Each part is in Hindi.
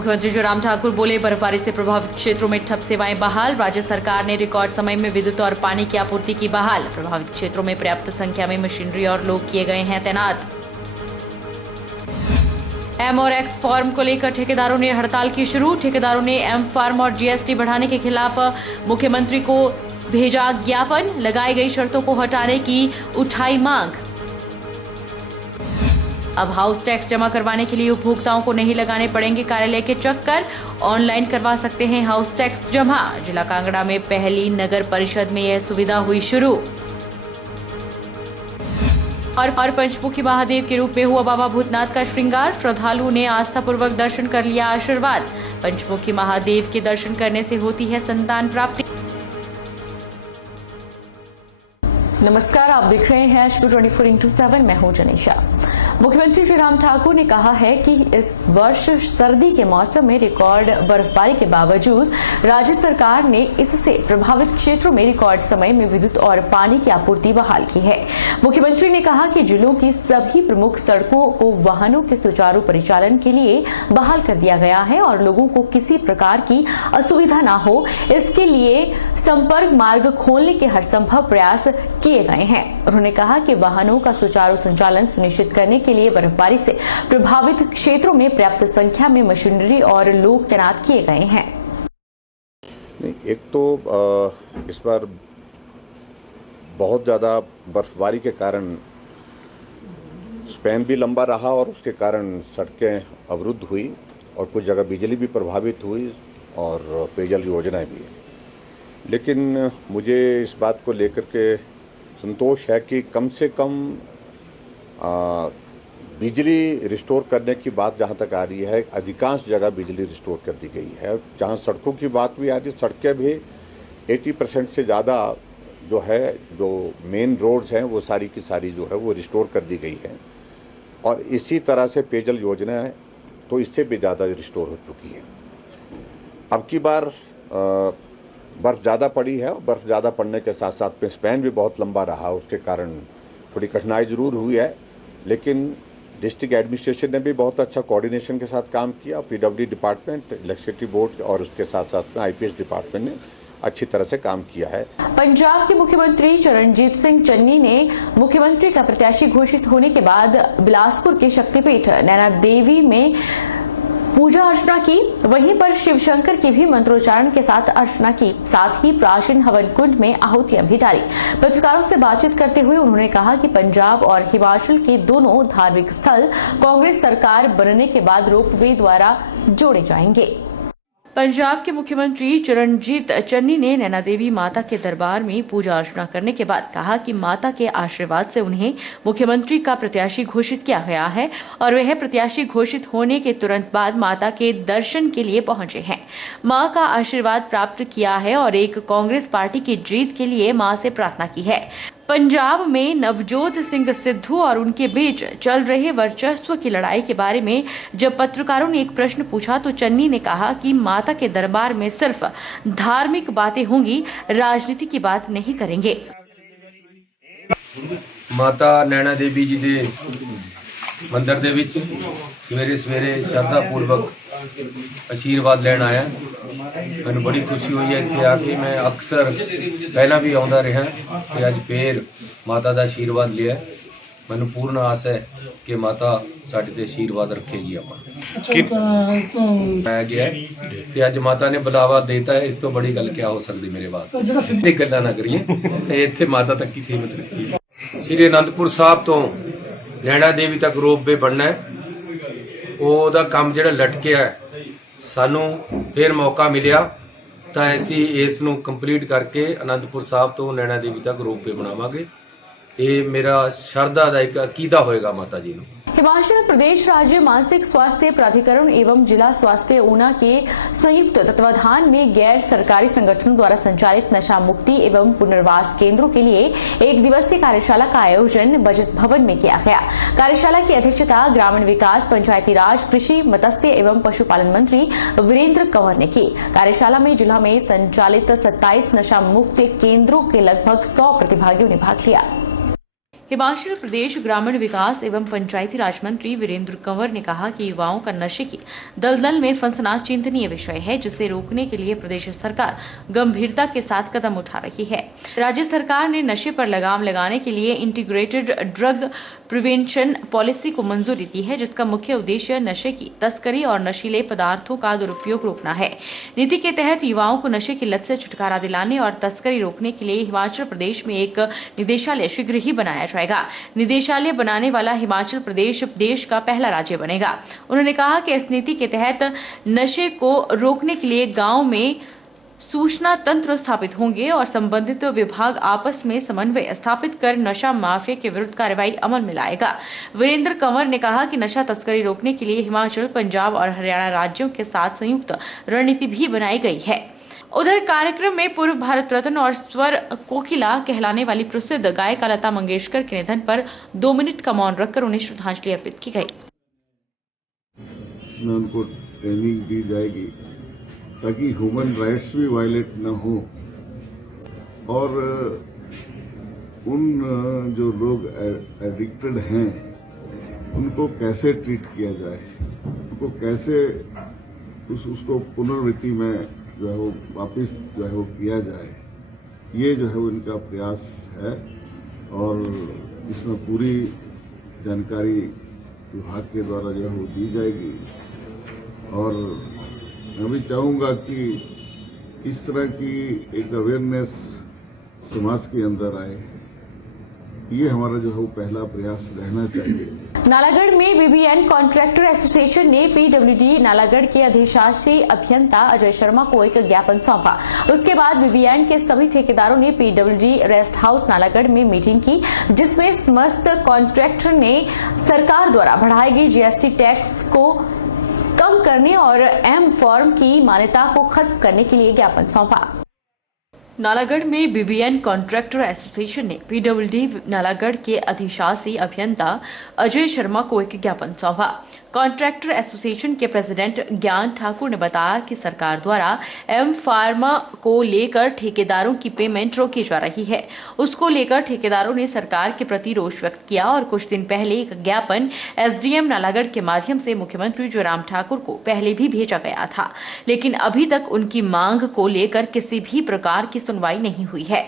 मुख्यमंत्री जयराम ठाकुर बोले, बर्फबारी से प्रभावित क्षेत्रों में ठप सेवाएं बहाल। राज्य सरकार ने रिकॉर्ड समय में विद्युत और पानी की आपूर्ति की बहाल। प्रभावित क्षेत्रों में पर्याप्त संख्या में मशीनरी और लोग किए गए हैं तैनात। एम और एक्स फॉर्म को लेकर ठेकेदारों ने हड़ताल की शुरू। ठेकेदारों ने एम फॉर्म और जीएसटी बढ़ाने के खिलाफ मुख्यमंत्री को भेजा ज्ञापन। लगाई गई शर्तों को हटाने की उठाई मांग। अब हाउस टैक्स जमा करवाने के लिए उपभोक्ताओं को नहीं लगाने पड़ेंगे कार्यालय के चक्कर। ऑनलाइन करवा सकते हैं हाउस टैक्स जमा। जिला कांगड़ा में पहली नगर परिषद में यह सुविधा हुई शुरू। और पंचमुखी महादेव के रूप में हुआ बाबा भूतनाथ का श्रृंगार। श्रद्धालुओं ने आस्थापूर्वक दर्शन कर लिया आशीर्वाद। पंचमुखी महादेव के दर्शन करने से होती है संतान प्राप्ति। नमस्कार, आप देख रहे हैं एचपी 24x7। मैं हूं जनीशा। मुख्यमंत्री जयराम ठाकुर ने कहा है कि इस वर्ष सर्दी के मौसम में रिकॉर्ड बर्फबारी के बावजूद राज्य सरकार ने इससे प्रभावित क्षेत्रों में रिकॉर्ड समय में विद्युत और पानी की आपूर्ति बहाल की है। मुख्यमंत्री ने कहा कि जिलों की सभी प्रमुख सड़कों को वाहनों के सुचारू परिचालन के लिए बहाल कर दिया गया है और लोगों को किसी प्रकार की असुविधा न हो, इसके लिए संपर्क मार्ग खोलने के हर संभव प्रयास किए गए हैं। उन्होंने कहा कि वाहनों का सुचारू संचालन सुनिश्चित करने के लिए बर्फबारी से प्रभावित क्षेत्रों में पर्याप्त संख्या में मशीनरी और लोग तैनात किए गए हैं। एक तो इस बार बहुत ज़्यादा बर्फबारी के कारण स्पैन भी लंबा रहा और उसके कारण सड़कें अवरुद्ध हुई और कुछ जगह बिजली भी प्रभावित हुई और पेयजल योजनाएं भी। लेकिन मुझे इस बात को लेकर के संतोष है कि कम से कम बिजली रिस्टोर करने की बात जहाँ तक आ रही है, अधिकांश जगह बिजली रिस्टोर कर दी गई है। जहाँ सड़कों की बात भी आ रही है, सड़कें भी 80% से ज़्यादा जो है, जो मेन रोड्स हैं वो सारी की सारी जो है वो रिस्टोर कर दी गई है। और इसी तरह से पेयजल योजना है तो इससे भी ज़्यादा रिस्टोर हो चुकी है। अब की बार बर्फ़ ज़्यादा पड़ी है और बर्फ़ ज़्यादा पड़ने के साथ साथ में स्पैन भी बहुत लंबा रहा, उसके कारण थोड़ी कठिनाई ज़रूर हुई है। लेकिन डिस्ट्रिक्ट एडमिनिस्ट्रेशन ने भी बहुत अच्छा कोऑर्डिनेशन के साथ काम किया। पीडब्ल्यूडी डिपार्टमेंट, इलेक्ट्रिसिटी बोर्ड और उसके साथ साथ में आईपीएस डिपार्टमेंट ने अच्छी तरह से काम किया है। पंजाब के मुख्यमंत्री चरणजीत सिंह चन्नी ने मुख्यमंत्री का प्रत्याशी घोषित होने के बाद बिलासपुर के शक्तिपीठ नैना देवी में पूजा अर्चना की। वहीं पर शिवशंकर की भी मंत्रोच्चारण के साथ अर्चना की। साथ ही प्राचीन हवन कुंड में आहुतियां भी डाली। पत्रकारों से बातचीत करते हुए उन्होंने कहा कि पंजाब और हिमाचल के दोनों धार्मिक स्थल कांग्रेस सरकार बनने के बाद रोपवे द्वारा जोड़े जाएंगे। पंजाब के मुख्यमंत्री चरणजीत चन्नी ने नैना देवी माता के दरबार में पूजा अर्चना करने के बाद कहा कि माता के आशीर्वाद से उन्हें मुख्यमंत्री का प्रत्याशी घोषित किया गया है और वह प्रत्याशी घोषित होने के तुरंत बाद माता के दर्शन के लिए पहुंचे हैं। मां का आशीर्वाद प्राप्त किया है और एक कांग्रेस पार्टी की जीत के लिए मां से प्रार्थना की है। पंजाब में नवजोत सिंह सिद्धू और उनके बीच चल रहे वर्चस्व की लड़ाई के बारे में जब पत्रकारों ने एक प्रश्न पूछा तो चन्नी ने कहा कि माता के दरबार में सिर्फ धार्मिक बातें होंगी, राजनीति की बात नहीं करेंगे। माता नैना देवी जी के मंदिर ਦੇ ਵਿੱਚ ਸਵੇਰੇ ਸਵੇਰੇ ਸ਼ਰਧਾ ਪੂਰਵਕ ਆਸ਼ੀਰਵਾਦ ਲੈਣ ਆਇਆ। ਮੈਨੂੰ ਬੜੀ ਖੁਸ਼ੀ ਹੋਈ ਹੈ ਇੱਥੇ ਆ ਕੇ। ਮੈਂ ਅਕਸਰ ਪਹਿਲਾਂ ਵੀ ਆਉਂਦਾ ਰਿਹਾ ਤੇ ਅੱਜ ਫੇਰ ਮਾਤਾ ਦਾ ਆਸ਼ੀਰਵਾਦ ਲਿਆ। ਮੈਨੂੰ ਪੂਰਨ ਆਸ ਹੈ ਕਿ ਮਾਤਾ ਸਾਡੇ ਤੇ ਆਸ਼ੀਰਵਾਦ ਰੱਖੇਗੀ। ਮੈਂ ਗਿਆ ਤੇ ਅੱਜ ਮਾਤਾ ਨੇ ਬੁਲਾਵਾ ਦੇਤਾ ਹੈ। ਇਸ ਤੋਂ ਬੜੀ ਗੱਲ ਕੀ ਹੋ ਸਕਦੀ ਮੇਰੇ ਵਾਸਤੇ। ਇਹ ਗੱਲਾਂ ਨਾ ਕਰੀਏ, ਇੱਥੇ ਮਾਤਾ ਤੱਕ ਹੀ ਸੀਮਿਤ ਰੱਖੀਏ। ਸ੍ਰੀ ਅਨੰਦਪੁਰ ਸਾਹਿਬ ਤੋਂ ਨੈਣਾ ਦੇਵੀ ਤੱਕ ਰੋਪਵੇ ਬਣਨਾ ਹੈ। ਉਹਦਾ ਕੰਮ ਜਿਹੜਾ ਲਟਕਿਆ ਹੈ, ਸਾਨੂੰ ਫਿਰ ਮੌਕਾ ਮਿਲਿਆ ਤਾਂ ਅਸੀਂ ਇਸ ਨੂੰ ਕੰਪਲੀਟ ਕਰਕੇ ਅਨੰਦਪੁਰ ਸਾਹਿਬ ਤੋਂ ਨੈਣਾ ਦੇਵੀ ਤੱਕ ਰੋਪਵੇ ਬਣਾਵਾਂਗੇ। ਇਹ ਮੇਰਾ ਸ਼ਰਧਾ ਦਾ ਇੱਕ ਅਕੀਦਾ ਹੋਏਗਾ ਮਾਤਾ जी ਨੂੰ। हिमाचल प्रदेश राज्य मानसिक स्वास्थ्य प्राधिकरण एवं जिला स्वास्थ्य ऊना के संयुक्त तत्वाधान में गैर सरकारी संगठनों द्वारा संचालित नशा मुक्ति एवं पुनर्वास केंद्रों के लिए एक दिवसीय कार्यशाला का आयोजन बचत भवन में किया गया। कार्यशाला की अध्यक्षता ग्रामीण विकास, पंचायती राज, कृषि, मत्स्य एवं पशुपालन मंत्री वीरेंद्र कंवर ने की। कार्यशाला में जिला में संचालित 27 नशा मुक्त केंद्रों के लगभग 100 प्रतिभागियों ने भाग लिया। हिमाचल प्रदेश ग्रामीण विकास एवं पंचायती राज मंत्री वीरेंद्र कंवर ने कहा कि युवाओं का नशे की दलदल में फंसना चिंतनीय विषय है, जिसे रोकने के लिए प्रदेश सरकार गंभीरता के साथ कदम उठा रही है। राज्य सरकार ने नशे पर लगाम लगाने के लिए इंटीग्रेटेड ड्रग प्रिवेंशन पॉलिसी को मंजूरी दी है, जिसका मुख्य उद्देश्य नशे की तस्करी और नशीले पदार्थों का दुरुपयोग रोकना है। नीति के तहत युवाओं को नशे की लत से छुटकारा दिलाने और तस्करी रोकने के लिए हिमाचल प्रदेश में एक निदेशालय शीघ्र ही बनाया जाएगा। निदेशालय बनाने वाला हिमाचल प्रदेश देश का पहला राज्य बनेगा। उन्होंने कहा कि इस नीति के तहत नशे को रोकने के लिए गांव में सूचना तंत्र स्थापित होंगे और संबंधित विभाग आपस में समन्वय स्थापित कर नशा माफिया के विरुद्ध कार्रवाई अमल में लाएगा। वीरेंद्र कंवर ने कहा कि नशा तस्करी रोकने के लिए हिमाचल, पंजाब और हरियाणा राज्यों के साथ संयुक्त रणनीति भी बनाई गई है। उधर कार्यक्रम में पूर्व भारत रत्न और स्वर कोकिला कहलाने वाली प्रसिद्ध गायिका लता मंगेशकर के निधन पर 2 मिनट का मौन रखकर उन्हें श्रद्धांजलि अर्पित की गई। इसमें उनको ट्रेनिंग दी जाएगी ताकि ह्यूमन राइट्स भी वायलेट न हो और उन जो लोग एडिक्टेड हैं उनको कैसे ट्रीट किया जाए, उनको कैसे उसको पुनर्वृत्ति में जो है वो वापस जो है वो किया जाए, ये जो है वो इनका प्रयास है और इसमें पूरी जानकारी विभाग के द्वारा जो है वो दी जाएगी। और मैं भी चाहूँगा कि इस तरह की एक अवेयरनेस समाज के अंदर आए, ये हमारा जो है वो पहला प्रयास रहना चाहिए। नालागढ़ में बीबीएन कॉन्ट्रैक्टर एसोसिएशन ने पीडब्ल्यूडी नालागढ़ के अधिशासी अभियंता अजय शर्मा को एक ज्ञापन सौंपा। उसके बाद बीबीएन के सभी ठेकेदारों ने पीडब्ल्यूडी रेस्ट हाउस नालागढ़ में मीटिंग की, जिसमें समस्त कॉन्ट्रैक्टर ने सरकार द्वारा बढ़ाई गई जीएसटी टैक्स को कम करने और एम फॉर्म की मान्यता को खत्म करने के लिए ज्ञापन सौंपा। नालागढ़ में बीबीएन कॉन्ट्रैक्टर एसोसिएशन ने पीडब्ल्यूडी नालागढ़ के अधिशासी अभियंता अजय शर्मा को एक ज्ञापन सौंपा। कॉन्ट्रैक्टर एसोसिएशन के प्रेसिडेंट ज्ञान ठाकुर ने बताया कि सरकार द्वारा एम फार्मा को लेकर ठेकेदारों की पेमेंट रोकी जा रही है। उसको लेकर ठेकेदारों ने सरकार के प्रति रोष व्यक्त किया और कुछ दिन पहले एक ज्ञापन एसडीएम नालागढ़ के माध्यम से मुख्यमंत्री जयराम ठाकुर को पहले भी भेजा गया था, लेकिन अभी तक उनकी मांग को लेकर किसी भी प्रकार की सुनवाई नहीं हुई है।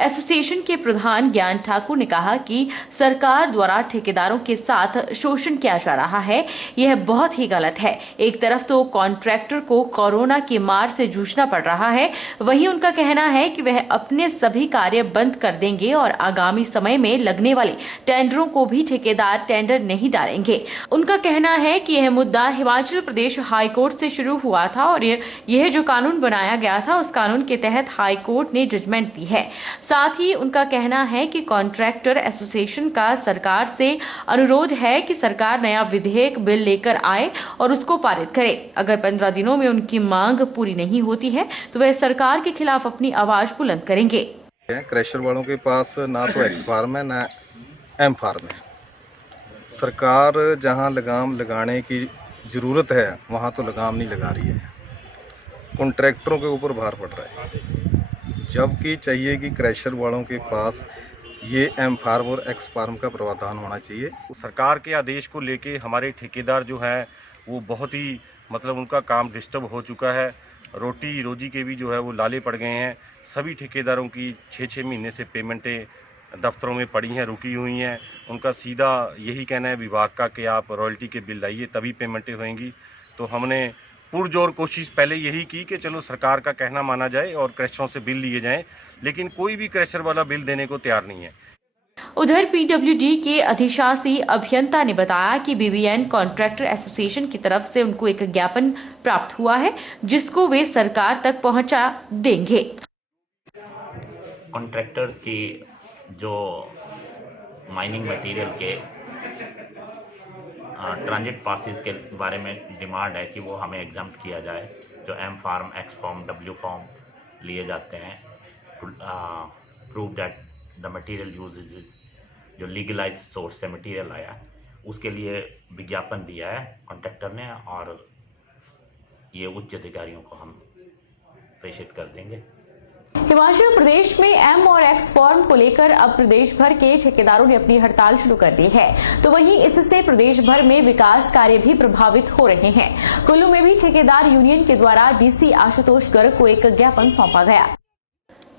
एसोसिएशन के प्रधान ज्ञान ठाकुर ने कहा कि सरकार द्वारा ठेकेदारों के साथ शोषण किया जा रहा है, यह बहुत ही गलत है। एक तरफ तो कॉन्ट्रैक्टर को कोरोना की मार से जूझना पड़ रहा है, वहीं उनका कहना है कि वह अपने सभी कार्य बंद कर देंगे और आगामी समय में लगने वाले टेंडरों को भी ठेकेदार टेंडर नहीं डालेंगे। उनका कहना है कि यह मुद्दा हिमाचल प्रदेश हाई कोर्ट से शुरू हुआ था और यह जो कानून बनाया गया था उस कानून के तहत हाई कोर्ट ने जजमेंट दी है। साथ ही उनका कहना है कि कॉन्ट्रैक्टर एसोसिएशन का सरकार से अनुरोध है कि सरकार नया विधेयक बिल लेकर आए और उसको पारित करे। अगर 15 दिनों में उनकी मांग पूरी नहीं होती है तो वह सरकार के खिलाफ अपनी आवाज बुलंद करेंगे। क्रशर वालों के पास ना तो एक्स फार्म है ना एम फार्म है। सरकार जहां लगाम लगाने की ज़रूरत है वहां तो लगाम नहीं लगा रही है, कॉन्ट्रैक्टरों के ऊपर भार पड़ रहा है, जबकि चाहिए कि क्रशर वालों के पास ये एम फार्म और एक्स फार्म का प्रावधान होना चाहिए। सरकार के आदेश को लेके हमारे ठेकेदार जो हैं वो बहुत ही उनका काम डिस्टर्ब हो चुका है। रोटी रोजी के भी जो है वो लाले पड़ गए हैं। सभी ठेकेदारों की 6-6 महीने से पेमेंटें दफ्तरों में पड़ी हैं, रुकी हुई हैं। उनका सीधा यही कहना है विभाग का कि आप रॉयल्टी के बिल लाइए तभी पेमेंटें होंगी। तो हमने पुरजोर कोशिश पहले यही की कि चलो सरकार का कहना माना जाए और क्रशरों से बिल लिए जाएं, लेकिन कोई भी क्रशर वाला बिल देने को तैयार नहीं है। उधर पीडब्ल्यूडी के अधिशासी अभियंता ने बताया कि बीबीएन कॉन्ट्रैक्टर एसोसिएशन की तरफ से उनको एक ज्ञापन प्राप्त हुआ है, जिसको वे सरकार तक पहुंचा देंगे। कॉन्ट्रैक्टर्स की जो माइनिंग मटेरियल के ट्रांजिट पासिस के बारे में डिमांड है कि वो हमें एग्जाम्प्ट किया जाए। जो M form, X form, W form लिए जाते हैं, prove that the material use is जो लीगलाइज सोर्स से मटेरियल आया, उसके लिए विज्ञापन दिया है कॉन्ट्रैक्टर ने और ये उच्च अधिकारियों को हम प्रेषित कर देंगे। हिमाचल प्रदेश में एम और एक्स फॉर्म को लेकर अब प्रदेश भर के ठेकेदारों ने अपनी हड़ताल शुरू कर दी है, तो वहीं इससे प्रदेश भर में विकास कार्य भी प्रभावित हो रहे हैं। कुल्लू में भी ठेकेदार यूनियन के द्वारा डीसी आशुतोष गर्ग को एक ज्ञापन सौंपा गया।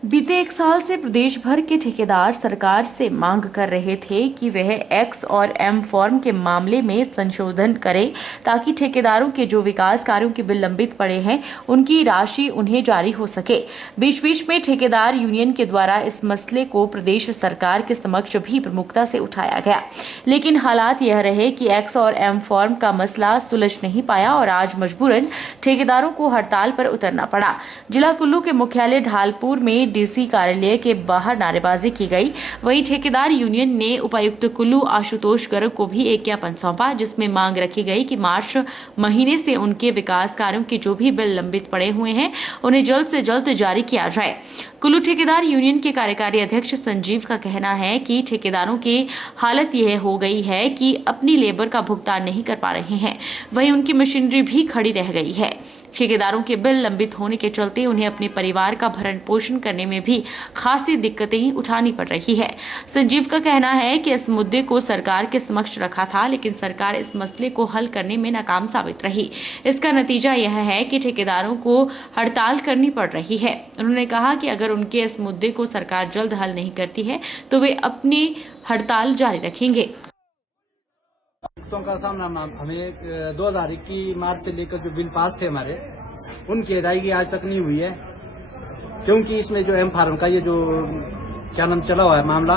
बीते 1 साल से प्रदेश भर के ठेकेदार सरकार से मांग कर रहे थे कि वह एक्स और एम फॉर्म के मामले में संशोधन करें, ताकि ठेकेदारों के जो विकास कार्यों के बिल लंबित पड़े हैं उनकी राशि उन्हें जारी हो सके। बीच बीच में ठेकेदार यूनियन के द्वारा इस मसले को प्रदेश सरकार के समक्ष भी प्रमुखता से उठाया गया, लेकिन हालात यह रहे कि एक्स और एम फॉर्म का मसला सुलझ नहीं पाया और आज मजबूरन ठेकेदारों को हड़ताल पर उतरना पड़ा। जिला कुल्लू के मुख्यालय ढालपुर में डीसी कार्यालय के बाहर नारेबाजी की गई। वहीं ठेकेदार यूनियन ने उपायुक्त कुल्लू आशुतोष गर्ग को भी एक ज्ञापन सौंपा, जिसमें मांग रखी गई कि मार्च महीने से उनके विकास कार्यों के जो भी बिल लंबित पड़े हुए हैं उन्हें जल्द से जल्द जारी किया जाए। कुल्लू ठेकेदार यूनियन के कार्यकारी अध्यक्ष संजीव का कहना है कि ठेकेदारों की हालत यह हो गई है कि अपनी लेबर का भुगतान नहीं कर पा रहे हैं, वहीं उनकी मशीनरी भी खड़ी रह गई है। ठेकेदारों के बिल लंबित होने के चलते उन्हें अपने परिवार का भरण पोषण करने में भी खासी दिक्कतें उठानी पड़ रही है। संजीव का कहना है कि इस मुद्दे को सरकार के समक्ष रखा था, लेकिन सरकार इस मसले को हल करने में नाकाम साबित रही। इसका नतीजा यह है कि ठेकेदारों को हड़ताल करनी पड़ रही है। उन्होंने कहा कि अगर उनके इस मुद्दे को सरकार जल्द हल नहीं करती है तो वे अपनी हड़ताल जारी रखेंगे। का सामना हमें 2021 मार्च से लेकर जो बिल पास थे हमारे, उनकी अदायगी आज तक नहीं हुई है, क्योंकि इसमें जो एम फार्म का ये जो क्या नाम चला हुआ है मामला,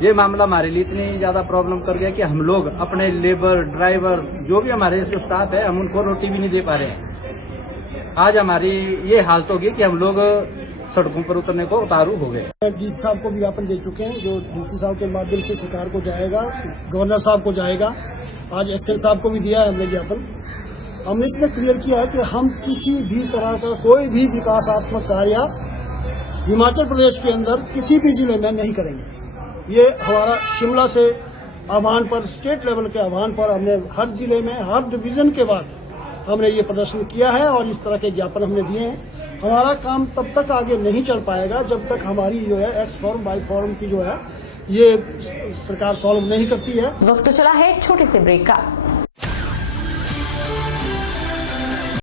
ये मामला हमारे लिए इतनी ज्यादा प्रॉब्लम कर गया कि हम लोग अपने लेबर ड्राइवर जो भी हमारे जो स्टाफ है हम उनको रोटी भी नहीं दे पा रहे हैं। आज हमारी ये हालत होगी कि हम लोग सड़कों पर उतरने को उतारू हो गए। डीसी साहब को ज्ञापन दे चुके हैं, जो डीसी साहब के माध्यम से सरकार को जाएगा, गवर्नर साहब को जाएगा, आज एक्सेल साहब को भी दिया है हमने ज्ञापन। हमने इसमें क्लियर किया है कि हम किसी भी तरह का कोई भी विकासात्मक कार्य हिमाचल प्रदेश के अंदर किसी भी जिले में नहीं करेंगे। ये हमारा शिमला से आह्वान पर, स्टेट लेवल के आह्वान पर हमने हर जिले में हर डिवीजन के बाद हमने ये प्रदर्शन किया है और इस तरह के ज्ञापन हमने दिए हैं। हमारा काम तब तक आगे नहीं चल पाएगा जब तक हमारी जो है एक्स फॉर्म वाई फॉर्म की जो है ये सरकार सॉल्व नहीं करती है। वक्त तो चला है एक छोटे से ब्रेक का।